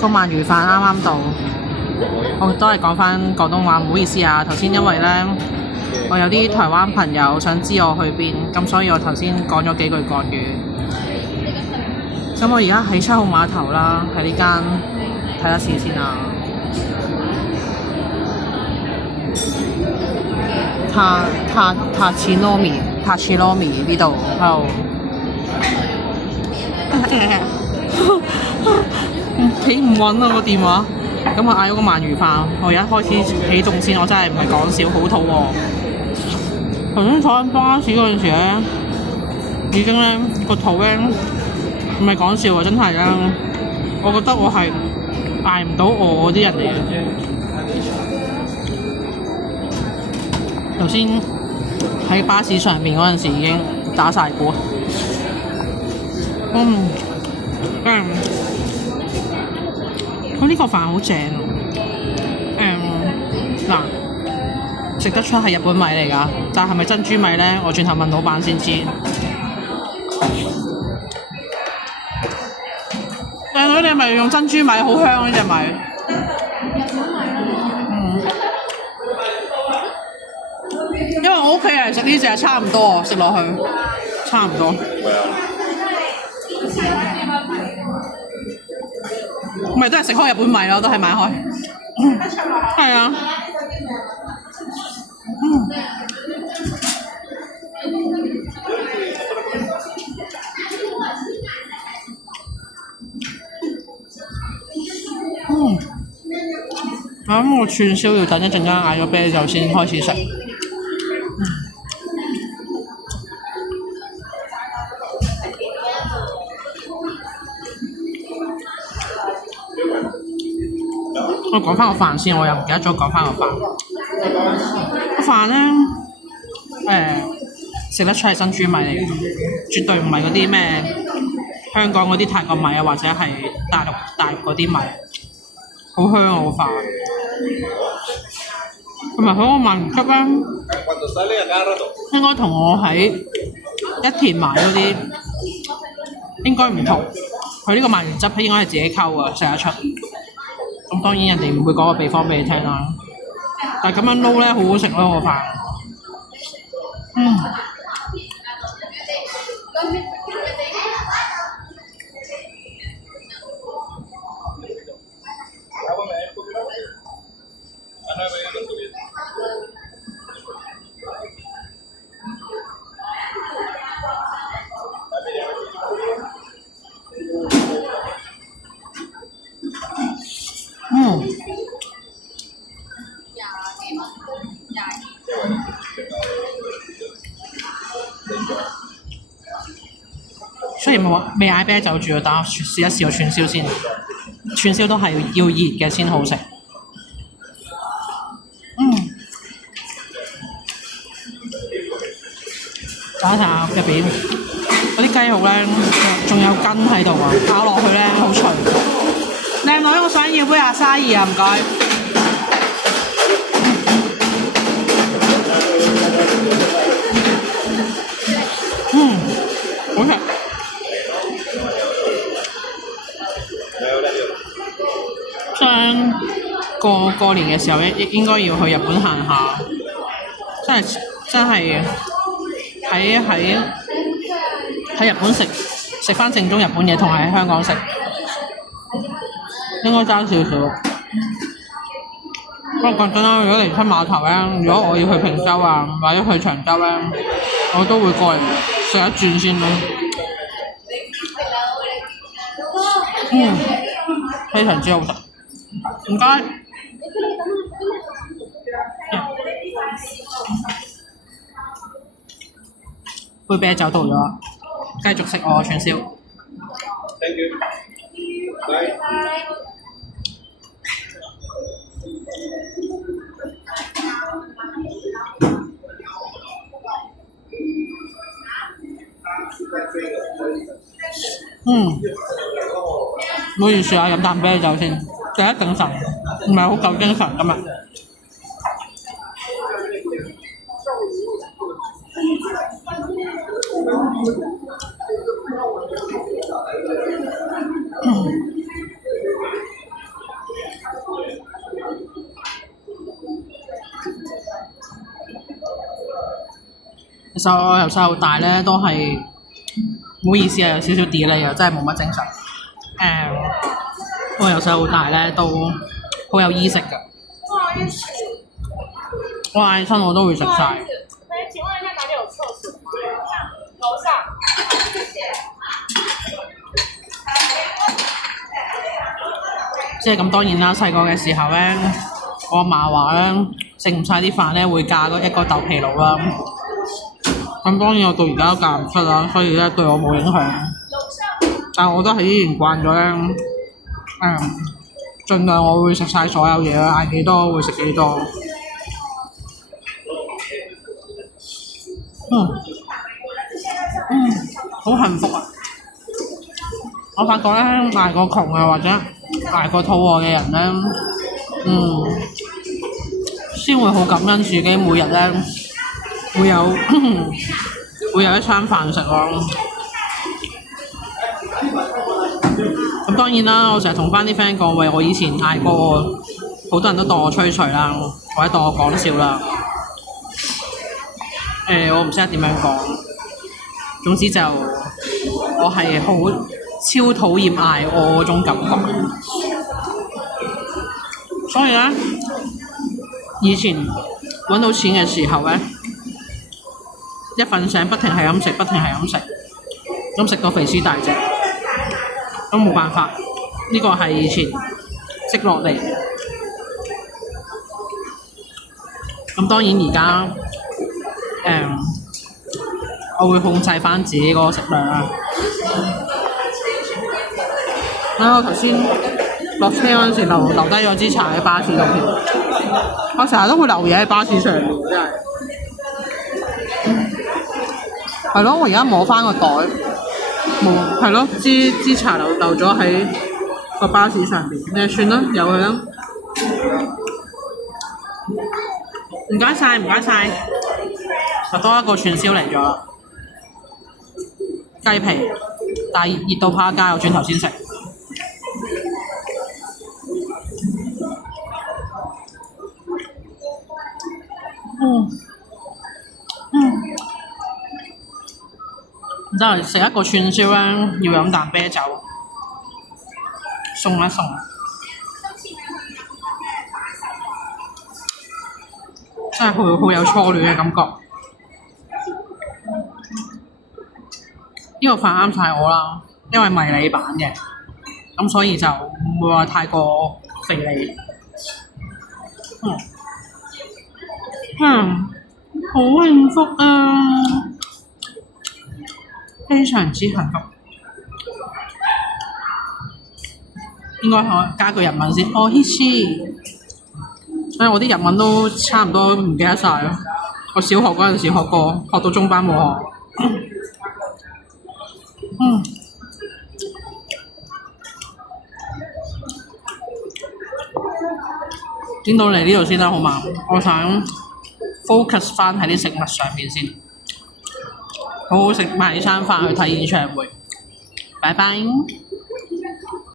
個鰻魚飯啱啱到，我都係講翻廣東話，唔好意思啊。頭先因為咧，我有啲台灣朋友想知我去邊，咁所以我頭先講咗幾句國語。咁我而家喺7號碼頭啦，喺呢間睇下試先啊。塔切羅米呢度喺度。企唔穩啊個電話，咁我嗌咗個鰻魚飯，我而家開始起動先，我真係唔係講笑，好肚餓。頭先坐緊巴士嗰陣時咧，已經咧個肚咧唔係講笑啊，真係啊！我覺得我係捱唔到餓嗰啲人嚟嘅。頭先喺巴士上面嗰陣時已經打晒鼓。佢呢個飯好正嗱，食得出係日本米嚟㗎，但係咪珍珠米咧？我轉頭問老闆先知。靚女，你係咪用珍珠米？好香呢隻米。因為我屋企人食呢隻差唔多，食落去差唔多。咪都係食開日本米咯，都係買開。係啊。咁我串燒要等一陣間嗌咗啤酒先開始食。我講翻個飯先，我又唔記得咗講翻個飯。個飯咧，食得出係珍珠米嚟嘅，絕對唔係嗰啲咩香港嗰啲泰國米啊，或者係大陸嗰啲米，好香啊個飯。同埋佢個鰻魚汁咧，應該同我喺一田買嗰啲應該唔同。佢呢個鰻魚汁應該係自己溝嘅，食得出。咁當然人哋唔會講個秘方俾你聽啦，但係咁樣撈咧好好食咯個飯。雖然未嗌啤酒住，但我試一試個串燒先。串燒都係要熱嘅先好食。睇下入邊嗰啲雞肉咧，仲有筋喺度啊！咬落去咧好脆。靚女，我想要杯阿沙兒啊，唔該。好食。過年嘅時候應該要去日本行下，真係喺日本食翻正宗日本嘢，同喺香港食應該爭少少。不過講真啦，如果嚟出碼頭咧，如果我要去坪洲啊，或者去長洲咧，我都會過嚟食一轉先咯。非常之好食。唔該。杯啤酒到咗，繼續食我串燒。Thank you. Bye. 唔好意思啊，飲啖啤酒先，第一定神，唔係好夠精神今日。其實我由細到大咧都係唔好意思啊，有少少 delay 啊，真係冇乜精神。我由細到大咧都好有衣食㗎，我嗌親我都會食晒。請問一下哪裡有廁所？樓上。謝謝。即係咁當然啦，細個嘅時候咧，我阿嫲話咧食唔晒啲飯咧會嫁一個豆皮佬啦。咁當然我到而家都嫁唔出啦，所以咧對我冇影響。但係我都係依然慣咗咧，盡量我會食晒所有嘢啦，嗌幾多會食幾多。好幸福啊！我發覺咧，捱過窮啊，或者捱過肚餓嘅人咧，先會好感恩自己每日咧會有一餐飯食咯。咁當然啦，我成日同翻啲 friend 講，喂，我以前嗌過，好多人都當我吹水啦，或者當我講笑啦。我唔識得點樣講，總之就我係好超討厭嗌我嗰種感覺。所以咧，以前揾到錢嘅時候咧，一瞓醒不停係咁食，不停係咁食，咁食到肥屍大隻，都冇辦法。呢個係以前積落嚟嘅。咁當然而家我會控制翻自己嗰個食量啦。我頭先落車嗰陣時留低咗支茶喺巴士度添。我成日都會留嘢喺巴士上面，真係。係咯，我而家摸翻個袋，冇係咯，支茶留咗喺個巴士上邊。你算啦，由佢啦。唔該晒，唔該晒。又多一個串燒嚟咗，雞皮，但係熱到趴街，我轉頭先食。唔得，食一個串燒咧，要飲啖啤酒，送一送。真係好有初戀嘅感覺。呢個飯啱晒我啦，因為迷你版嘅，咁所以就唔會話太過肥膩。好幸福啊！非常之幸福。應該我加句日文先。哦，嘻嘻。我啲日文都差唔多唔記得晒咯。我小學嗰陣時學過，學到中班冇學。點到嚟呢度先啦，好嘛？我想 focus 翻喺啲食物上面先，好好食埋呢餐飯去睇演唱會。拜拜。